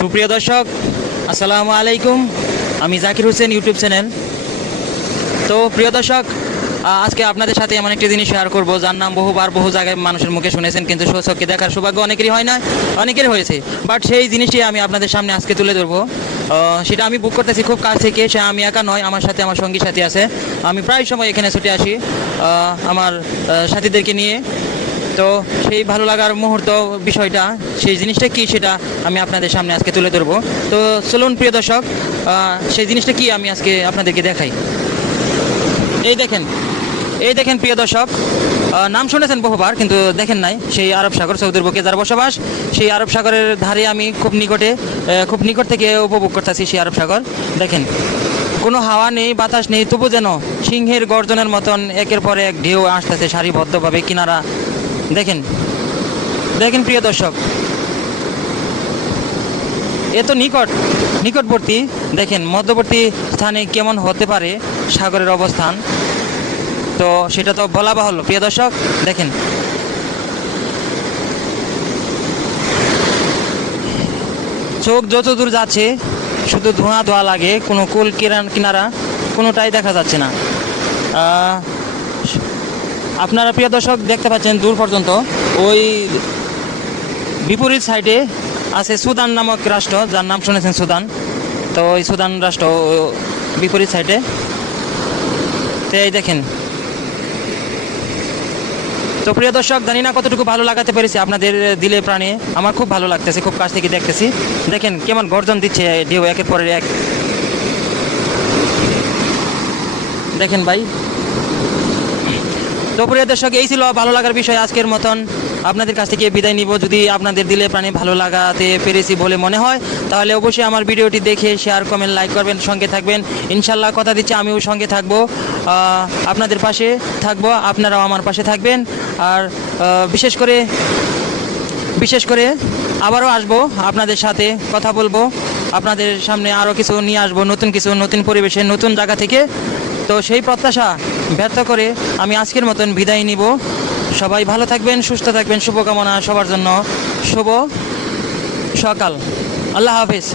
সুপ্রিয় দর্শক, আসসালামু আলাইকুম। আমি জাকির হোসেন, ইউটিউব চ্যানেল। তো প্রিয় দর্শক, আজকে আপনাদের সাথে এমন একটি জিনিস শেয়ার করব যার নাম বহুবার বহু জায়গায় মানুষের মুখে শুনেছেন, কিন্তু স্বচক্ষে দেখার সৌভাগ্য অনেকেরই হয় না, অনেকের হয়েছে। বাট সেই জিনিসটি আমি আপনাদের সামনে আজকে তুলে ধরবো। সেটা আমি বুক করতেছি খুব কাছ থেকে। সে আমি একা নয়, আমার সাথে আমার সঙ্গী সাথী আছে। আমি প্রায় সময় এখানে ছুটে আসি আমার সাথীদেরকে নিয়ে। তো সেই ভালো লাগার মুহূর্ত বিষয়টা, সেই জিনিসটা কি সেটা আমি আপনাদের সামনে আজকে তুলে ধরবো। তো চলুন প্রিয় দর্শক, সেই জিনিসটা কি আমি আজকে আপনাদেরকে দেখাই। এই দেখেন প্রিয় দর্শক, নাম শুনেছেন বহুবার কিন্তু দেখেন নাই। সেই আরব সাগর, সৌদির বুকে যার বসবাস, সেই আরব সাগরের ধারে আমি খুব নিকট থেকে উপভোগ করতেছি সেই আরব সাগর। দেখেন, কোনো হাওয়া নেই, বাতাস নেই, তবু যেন সিংহের গর্জনের মতন একের পর এক ঢেউ আসতেছে সারিবদ্ধভাবে কিনারা। দেখেন দেখেন প্রিয় দর্শক, এত নিকটবর্তী। দেখেন মধ্যবর্তী স্থানে কেমন হতে পারে সাগরের অবস্থান, তো সেটা তো বলা বাহুল্য প্রিয় দর্শক। দেখেন, চোখ যত দূর যাচ্ছে শুধু ধোঁয়া ধোঁয়া লাগে, কোনো কুল কিনারা কোনোটাই দেখা যাচ্ছে না। আপনারা প্রিয় দর্শক দেখতে পাচ্ছেন দূর পর্যন্ত ওই বিপরীত সাইডে আছে সুদান নামক রাষ্ট্র, যার নাম শুনেছেন সুদান। তো ওই সুদান রাষ্ট্র বিপরীত সাইডে। তো এই দেখেন। তো প্রিয় দর্শক, জানি না কতটুকু ভালো লাগাতে পেরেছি আপনাদের দিলে প্রাণে। আমার খুব ভালো লাগতেছে, খুব কাছ থেকে দেখতেছি। দেখেন কেমন গর্জন দিচ্ছে ঢেউ একের পরে এক। দেখেন ভাই। তো প্রিয় দর্শক, এই ছিল ভালো লাগার বিষয় আজকের মতন। আপনাদের কাছ থেকে বিদায় নিব। যদি আপনাদের দিলে প্রাণে ভালো লাগাতে পেরেছি বলে মনে হয়, তাহলে অবশ্যই আমার ভিডিওটি দেখে শেয়ার, কমেন্ট, লাইক করবেন, সঙ্গে থাকবেন। ইনশাল্লাহ কথা দিচ্ছি আমিও সঙ্গে থাকবো, আপনাদের পাশে থাকবো, আপনারাও আমার পাশে থাকবেন। আর বিশেষ করে আবারও আসবো, আপনাদের সাথে কথা বলবো, আপনাদের সামনে আরও কিছু নিয়ে আসবো, নতুন পরিবেশে, নতুন জায়গা থেকে। তো সেই প্রত্যাশা ব্যর্থ করে আমি আজকের মতন বিদায় নিব। সবাই ভালো থাকবেন, সুস্থ থাকবেন। শুভকামনা সবার জন্য। শুভ সকাল। আল্লাহ হাফেজ।